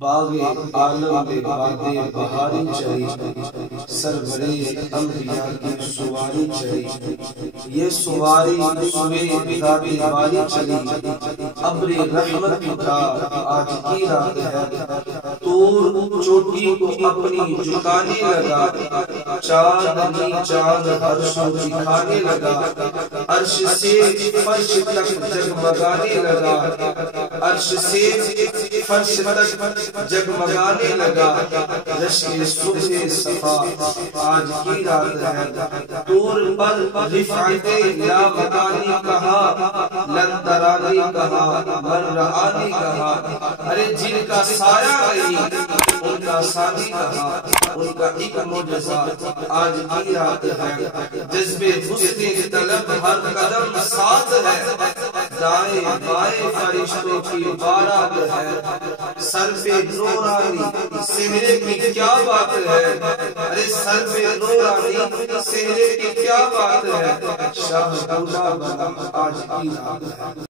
باغ عالم میں بادیں بہاری چلی، سرورِ انبیاء کی سواری چلی، یہ سواری سوے ذات باری چلی، ابر رحمت کا آج کی رات ہے، طور چوٹی کو اپنی جھکانے لگا، چاندنی چاند ہر سو دکھانے لگا، عرش سے فرش تک جگمگانے لگا، عرش سے فرش تک جگمگانے لگا، جشن صبح صفا آج کی رات ہے، طور پر رفعت لامکانی کہا، لن کہا، من رآنی کہا، ارے جن کا سایہ نہیں ان کا سانی کہا، ان کا ایک معجزہ آج کی رات ہے، جذب حسن طلب ہر قدم ساتھ ہے، دائیں بائیں فرشتوں کی بارات ہے، سر پہ نورانی سہرے کی کیا بات ہے، ارے سر پہ نورانی سہرے کی کیا بات ہے، شاہ بولا بنا آج کی رات ہے۔